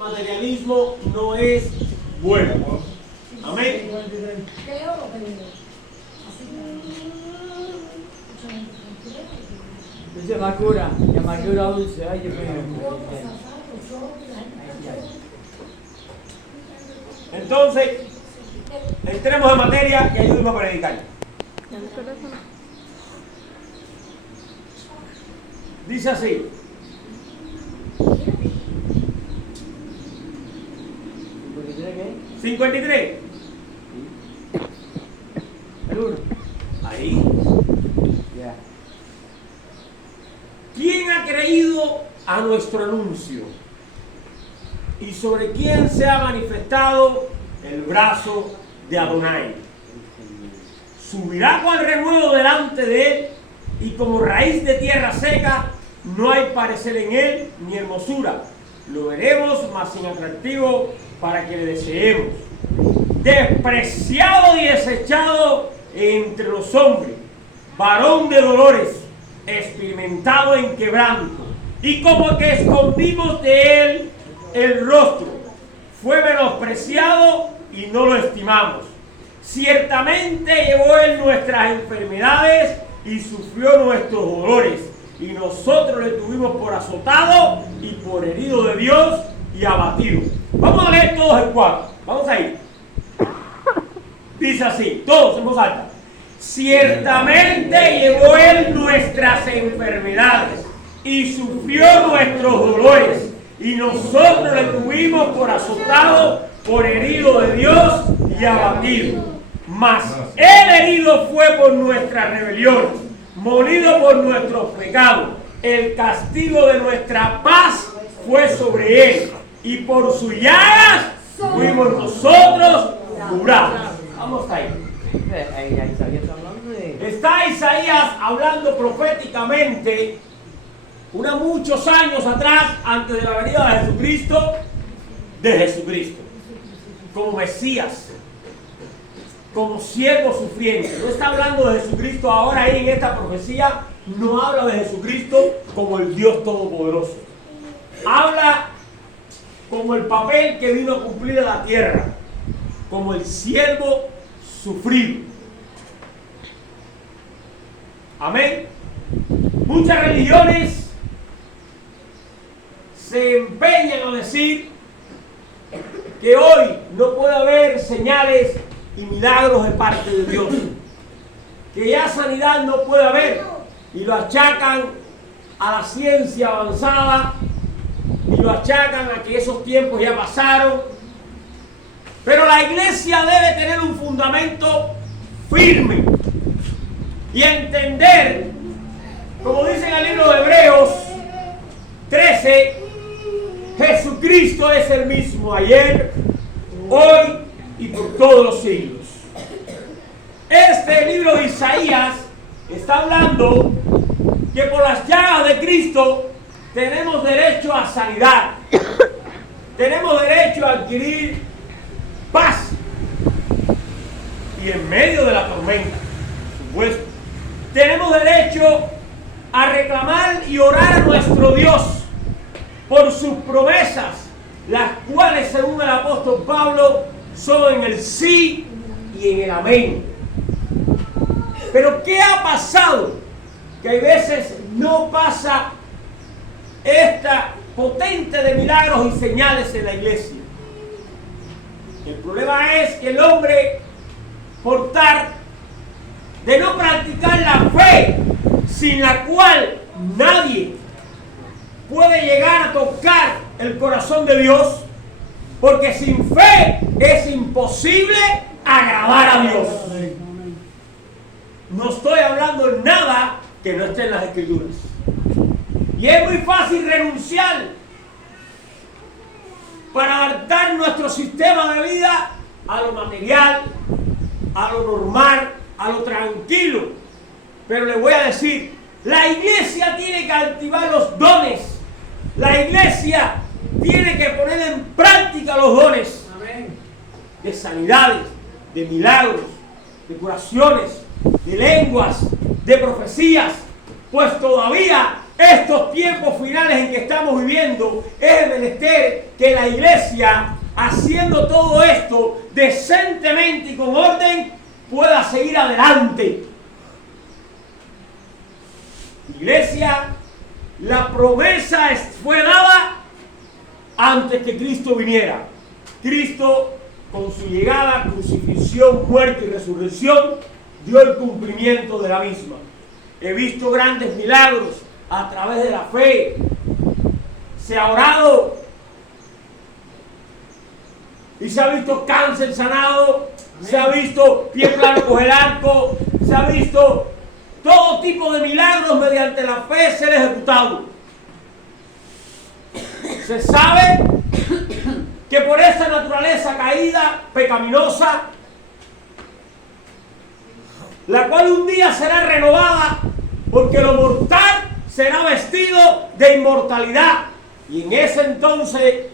materialismo no es bueno. Amén. Dice amargura, y amargura dulce. Ay, Dios mío. Entonces, entremos en materia y ayúdenme a predicar. Dice así. 53. El 1. Ahí. Ya. ¿Quién ha creído a nuestro anuncio? ¿Y sobre quién se ha manifestado el brazo de Adonai? Subirá cual renuevo delante de él, y como raíz de tierra seca, no hay parecer en él ni hermosura. Lo veremos, mas sin atractivo para que le deseemos. Despreciado y desechado entre los hombres, varón de dolores, experimentado en quebranto, y como que escondimos de él el rostro. Fue menospreciado y no lo estimamos. Ciertamente llevó él nuestras enfermedades y sufrió nuestros dolores, y nosotros le tuvimos por azotado y por herido de Dios y abatido. Vamos a leer todos el 4. Vamos a ir. Dice así, todos en voz alta. Ciertamente llevó él nuestras enfermedades y sufrió nuestros dolores, y nosotros le tuvimos por azotado, por herido de Dios y abatido. Mas el herido fue por nuestras rebeliones, molido por nuestros pecados. El castigo de nuestra paz fue sobre él, y por sus llagas fuimos nosotros curados. Vamos ahí. Está Isaías hablando proféticamente muchos años atrás, antes de la venida de Jesucristo, como Mesías, como siervo sufriente. No está hablando de Jesucristo ahora ahí en esta profecía, no habla de Jesucristo como el Dios Todopoderoso. Habla como el papel que vino a cumplir en la tierra, como el siervo sufrido. Amén. Muchas religiones se empeñan a decir que hoy no puede haber señales y milagros de parte de Dios, que ya sanidad no puede haber, y lo achacan a la ciencia avanzada, y lo achacan a que esos tiempos ya pasaron. Pero la iglesia debe tener un fundamento firme y entender, como dice en el libro de Hebreos 13, Jesucristo es el mismo ayer, hoy y por todos los siglos. Este libro de Isaías está hablando que por las llagas de Cristo tenemos derecho a sanidad, tenemos derecho a adquirir paz, y en medio de la tormenta, por supuesto, tenemos derecho a reclamar y orar a nuestro Dios por sus promesas, las cuales, según el apóstol Pablo, son en el sí y en el amén. Pero ¿qué ha pasado? Que hay veces no pasa esta potente de milagros y señales en la iglesia. El problema es que el hombre, por de no practicar la fe, sin la cual nadie puede llegar a tocar el corazón de Dios, porque sin fe es imposible agradar a Dios. No estoy hablando de nada que no esté en las Escrituras. Y es muy fácil renunciar para adaptar nuestro sistema de vida a lo material, a lo normal, a lo tranquilo. Pero le voy a decir, la iglesia tiene que activar los dones. La iglesia tiene que poner en práctica los dones. Amén. De sanidades, de milagros, de curaciones, de lenguas, de profecías. Pues todavía estos tiempos finales en que estamos viviendo, es menester que la iglesia, haciendo todo esto decentemente y con orden, pueda seguir adelante. Iglesia, la promesa fue dada antes que Cristo viniera. Cristo, con su llegada, crucifixión, muerte y resurrección, dio el cumplimiento de la misma. He visto grandes milagros a través de la fe. Se ha orado y se ha visto cáncer sanado, se ha visto pie plano con el arco, se ha visto todo tipo de milagros mediante la fe ser ejecutado. Se sabe que por esa naturaleza caída, pecaminosa, la cual un día será renovada, porque lo mortal será vestido de inmortalidad. Y en ese entonces,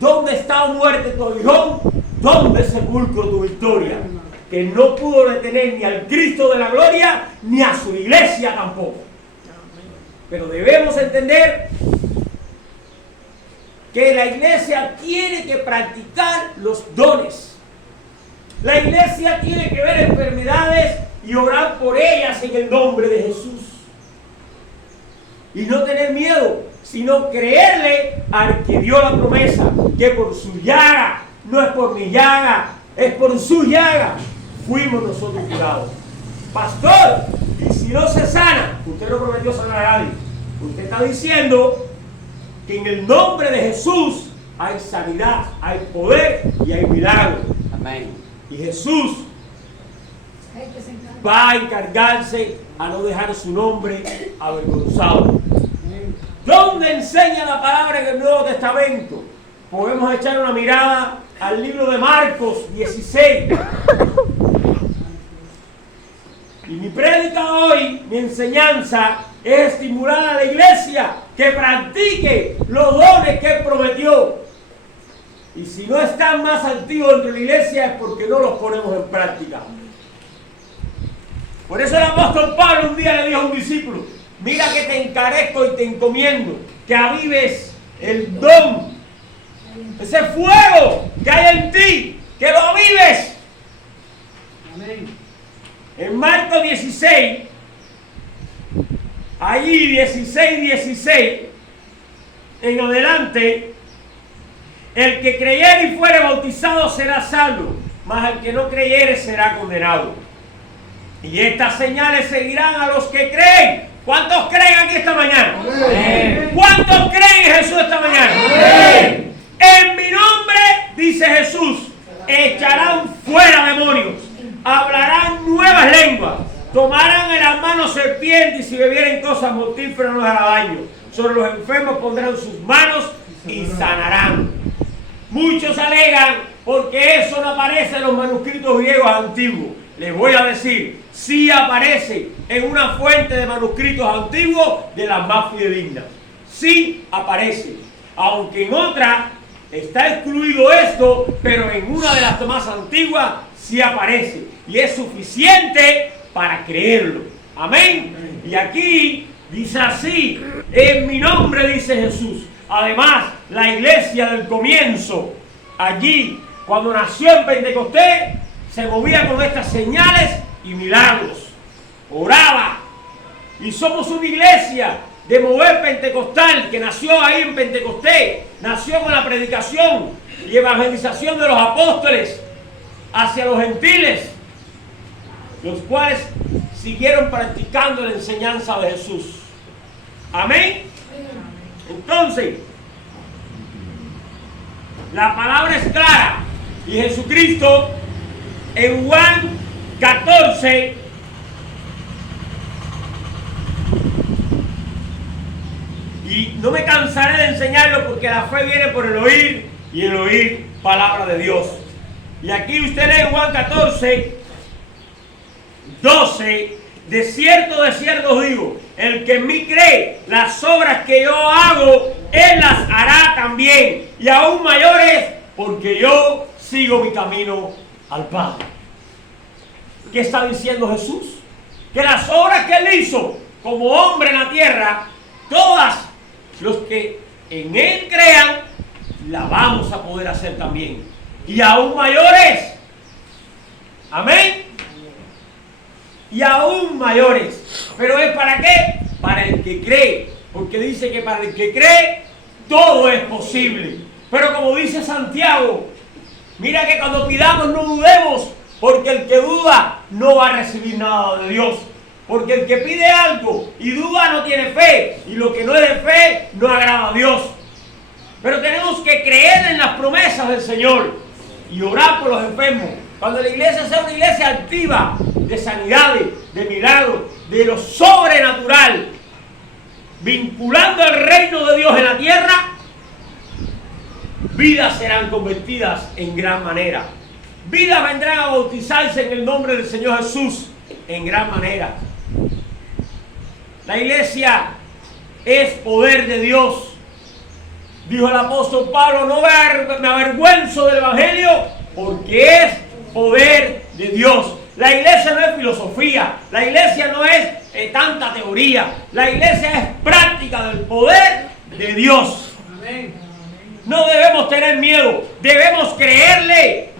¿dónde está muerte tu aguijón? ¿Dónde sepulcro tu victoria? Que no pudo detener ni al Cristo de la gloria, ni a su iglesia tampoco. Pero debemos entender que la iglesia tiene que practicar los dones. La iglesia tiene que ver enfermedades y orar por ellas en el nombre de Jesús. Y no tener miedo, sino creerle al que dio la promesa, que por su llaga, no es por mi llaga, es por su llaga, fuimos nosotros curados. Pastor, y si no se sana, usted no prometió sanar a nadie. Usted está diciendo que en el nombre de Jesús hay sanidad, hay poder y hay milagro. Amén. Y Jesús va a encargarse a no dejar su nombre avergonzado. ¿Dónde enseña la palabra en el Nuevo Testamento? Podemos echar una mirada al libro de Marcos 16. Y mi prédica hoy, mi enseñanza, es estimular a la iglesia que practique los dones que Él prometió. Y si no están más activos dentro de la iglesia es porque no los ponemos en práctica. Por eso el apóstol Pablo un día le dijo a un discípulo: mira que te encarezco y te encomiendo que avives el don, ese fuego que hay en ti, que lo avives. Amén. En Marcos 16, allí 16 en adelante, el que creyere y fuere bautizado será salvo, mas el que no creyere será condenado. Y estas señales seguirán a los que creen. ¿Cuántos creen aquí esta mañana? Amén. ¿Cuántos creen en Jesús esta mañana? Amén. En mi nombre, dice Jesús, echarán fuera demonios, hablarán nuevas lenguas, tomarán en las manos serpientes y si bebieren cosas mortíferas no les hará daño. Sobre los enfermos pondrán sus manos y sanarán. Muchos alegan porque eso no aparece en los manuscritos griegos antiguos. Les voy a decir, sí aparece en una fuente de manuscritos antiguos de las más fidedignas. Sí aparece. Aunque en otra está excluido esto, pero en una de las más antiguas sí aparece. Y es suficiente para creerlo. Amén. Y aquí dice así, en mi nombre, dice Jesús. Además, la iglesia del comienzo, allí, cuando nació en Pentecostés, se movía con estas señales y milagros. Oraba. Y somos una iglesia de mover pentecostal que nació ahí en Pentecostés. Nació con la predicación y evangelización de los apóstoles hacia los gentiles, los cuales siguieron practicando la enseñanza de Jesús. Amén. Entonces, la palabra es clara y Jesucristo en Juan 14 y no me cansaré de enseñarlo porque la fe viene por el oír y el oír palabra de Dios. Y aquí usted lee Juan 14 12: de cierto os digo, el que en mí cree, las obras que yo hago, él las hará también, y aún mayores, porque yo sigo mi camino al Padre. ¿Qué está diciendo Jesús? Que las obras que él hizo como hombre en la tierra, todas los que en Él crean, la vamos a poder hacer también. Y aún mayores. Amén. Y aún mayores. ¿Pero es para qué? Para el que cree. Porque dice que para el que cree, todo es posible. Pero como dice Santiago, mira que cuando pidamos no dudemos, porque el que duda no va a recibir nada de Dios. Porque el que pide algo y duda no tiene fe, y lo que no es de fe no agrada a Dios. Pero tenemos que creer en las promesas del Señor y orar por los enfermos. Cuando la iglesia sea una iglesia activa de sanidades, de milagros, de lo sobrenatural, vinculando el reino de Dios en la tierra, vidas serán convertidas en gran manera. Vidas vendrán a bautizarse en el nombre del Señor Jesús en gran manera. La iglesia es poder de Dios. Dijo el apóstol Pablo, no me avergüenzo del evangelio porque es poder de Dios. La iglesia no es filosofía, la iglesia no es tanta teoría, la iglesia es práctica del poder de Dios. Amén. No debemos tener miedo, debemos creerle,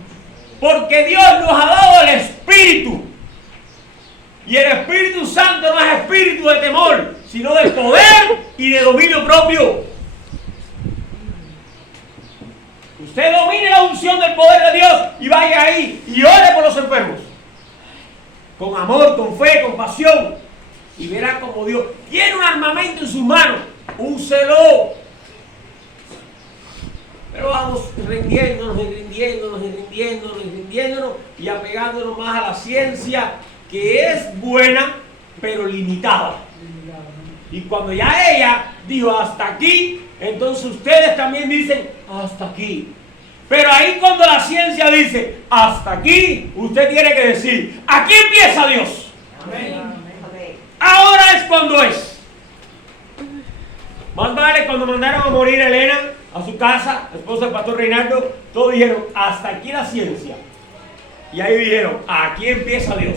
porque Dios nos ha dado el Espíritu. Y el Espíritu Santo no es espíritu de temor, sino de poder y de dominio propio. Usted domine la unción del poder de Dios y vaya ahí y ore por los enfermos. Con amor, con fe, con pasión. Y verá como Dios tiene un armamento en sus manos. Úselo. Pero vamos rindiéndonos y apegándonos más a la ciencia, que es buena, pero limitada. Y cuando ya ella dijo hasta aquí, entonces ustedes también dicen hasta aquí. Pero ahí cuando la ciencia dice hasta aquí, usted tiene que decir, aquí empieza Dios. Amén. Ahora es cuando es. Más vale cuando mandaron a morir a Elena a su casa, la esposa del pastor Reinaldo, todos dijeron hasta aquí la ciencia. Y ahí dijeron, aquí empieza Dios.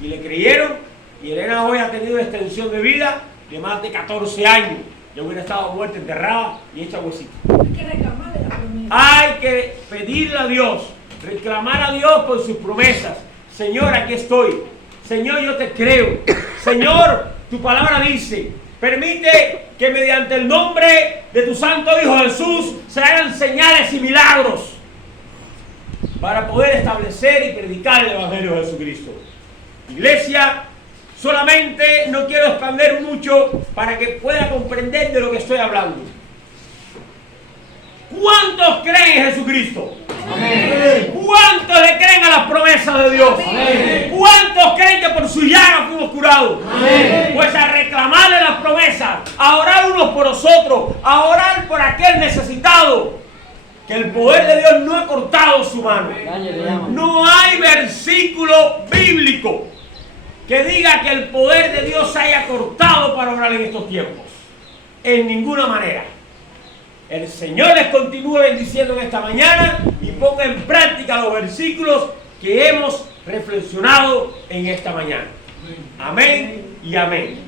Y le creyeron, y Elena hoy ha tenido una extensión de vida de más de 14 años. Yo hubiera estado muerta, enterrada y hecha huesito. Hay que reclamarle la promesa. Hay que pedirle a Dios, reclamar a Dios por sus promesas. Señor, aquí estoy. Señor, yo te creo. Señor, tu palabra dice, permite que mediante el nombre de tu santo Hijo Jesús se hagan señales y milagros para poder establecer y predicar el Evangelio de Jesucristo. Iglesia, solamente no quiero expandir mucho para que pueda comprender de lo que estoy hablando. ¿Cuántos creen en Jesucristo? Amén. ¿Cuántos le creen a las promesas de Dios? Amén. ¿Cuántos creen que por su llaga fuimos curados? Amén. Pues a reclamarle las promesas, a orar unos por los otros, a orar por aquel necesitado, que el poder de Dios no ha cortado su mano. No hay versículo bíblico que diga que el poder de Dios se haya cortado para orar en estos tiempos. En ninguna manera. El Señor les continúe bendiciendo en esta mañana y ponga en práctica los versículos que hemos reflexionado en esta mañana. Amén y amén.